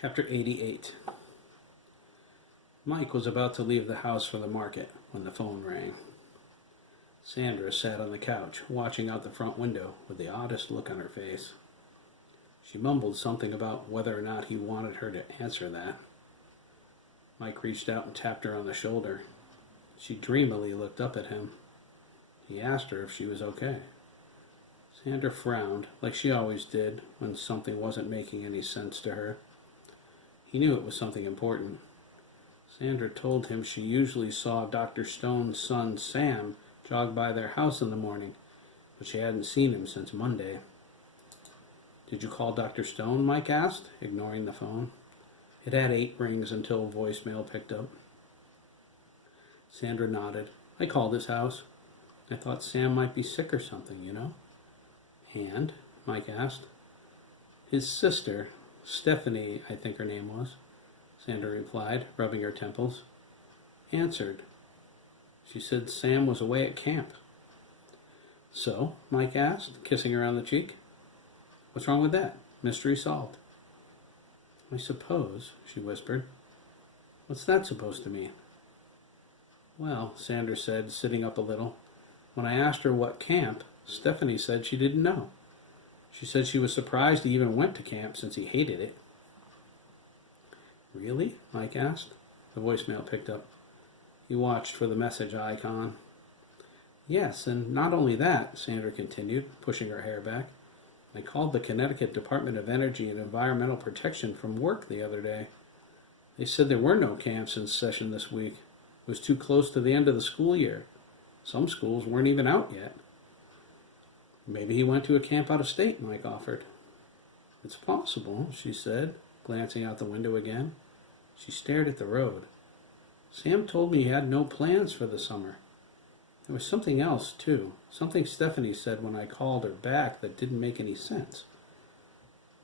Chapter 88. Mike was about to leave the house for the market when the phone rang. Sandra sat on the couch, watching out the front window with the oddest look on her face. She mumbled something about whether or not he wanted her to answer that. Mike reached out and tapped her on the shoulder. She dreamily looked up at him. He asked her if she was okay. Sandra frowned, like she always did when something wasn't making any sense to her. He knew it was something important. Sandra told him she usually saw Dr. Stone's son, Sam, jog by their house in the morning, but she hadn't seen him since Monday. "Did you call Dr. Stone?" Mike asked, ignoring the phone. It had 8 rings until voicemail picked up. Sandra nodded. "I called his house. I thought Sam might be sick or something, you know." "And?" Mike asked. "His sister, Stephanie, I think her name was," Sandra replied, rubbing her temples, answered. She said Sam was away at camp. "So?" Mike asked, kissing her on the cheek. "What's wrong with that? Mystery solved." "I suppose," she whispered. "What's that supposed to mean?" "Well," Sandra said, sitting up a little, "when I asked her what camp, Stephanie said she didn't know. She said she was surprised he even went to camp since he hated it." "Really?" Mike asked. The voicemail picked up. He watched for the message icon. "Yes, and not only that," Sandra continued, pushing her hair back. "I called the Connecticut Department of Energy and Environmental Protection from work the other day. They said there were no camps in session this week. It was too close to the end of the school year. Some schools weren't even out yet." "Maybe he went to a camp out of state," Mike offered. "It's possible," she said, glancing out the window again. She stared at the road. "Sam told me he had no plans for the summer. There was something else, too. Something Stephanie said when I called her back that didn't make any sense."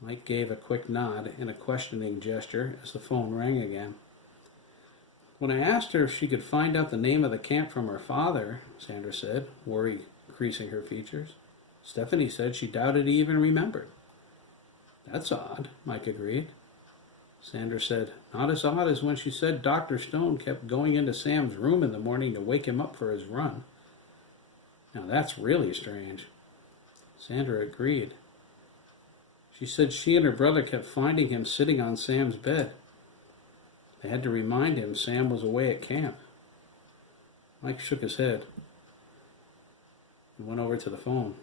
Mike gave a quick nod and a questioning gesture as the phone rang again. "When I asked her if she could find out the name of the camp from her father," Sandra said, worry creasing her features, "Stephanie said she doubted he even remembered." "That's odd," Mike agreed. Sandra said, "Not as odd as when she said Dr. Stone kept going into Sam's room in the morning to wake him up for his run. Now that's really strange." Sandra agreed. She said she and her brother kept finding him sitting on Sam's bed. They had to remind him Sam was away at camp. Mike shook his head and went over to the phone.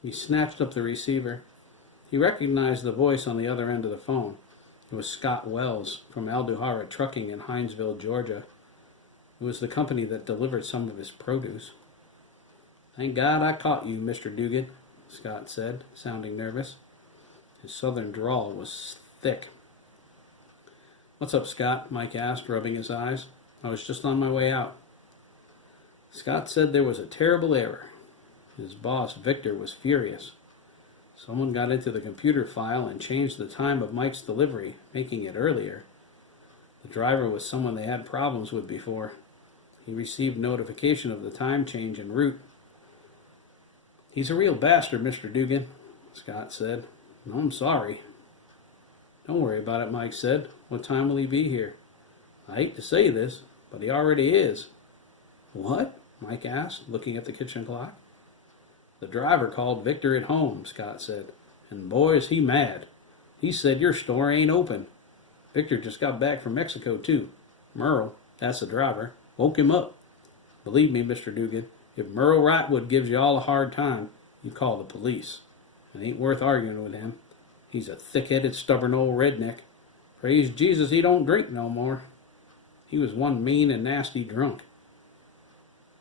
He snatched up the receiver. He recognized the voice on the other end of the phone. It was Scott Wells from Alduhara Trucking in Hinesville, Georgia. It was the company that delivered some of his produce. "Thank God I caught you, Mr. Dougan," Scott said, sounding nervous. His southern drawl was thick. "What's up, Scott?" Mike asked, rubbing his eyes. "I was just on my way out." Scott said there was a terrible error. His boss, Victor, was furious. Someone got into the computer file and changed the time of Mike's delivery, making it earlier. The driver was someone they had problems with before. He received notification of the time change en route. "He's a real bastard, Mr. Dougan," Scott said. "I'm sorry." "Don't worry about it," Mike said. "What time will he be here?" "I hate to say this, but he already is." "What?" Mike asked, looking at the kitchen clock. "The driver called Victor at home," Scott said, "and boy is he mad. He said your store ain't open. Victor just got back from Mexico, too. Merle, that's the driver, woke him up. Believe me, Mr. Dougan, if Merle Wrightwood gives you all a hard time, you call the police. It ain't worth arguing with him. He's a thick-headed, stubborn old redneck. Praise Jesus he don't drink no more. He was one mean and nasty drunk."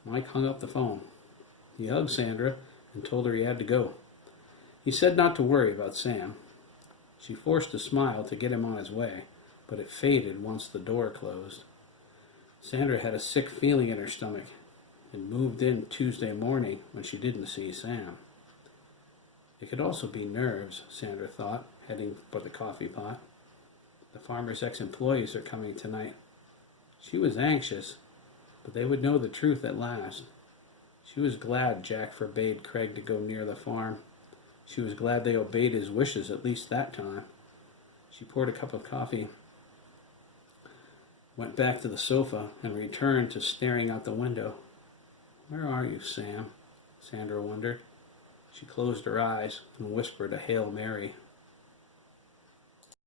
Mike hung up the phone. He hugged Sandra and told her he had to go. He said not to worry about Sam. She forced a smile to get him on his way, but it faded once the door closed. Sandra had a sick feeling in her stomach and moved in Tuesday morning when she didn't see Sam. It could also be nerves, Sandra thought, heading for the coffee pot. The farmer's ex-employees are coming tonight. She was anxious, but they would know the truth at last. She was glad Jack forbade Craig to go near the farm. She was glad they obeyed his wishes at least that time. She poured a cup of coffee, went back to the sofa, and returned to staring out the window. "Where are you, Sam?" Sandra wondered. She closed her eyes and whispered a Hail Mary.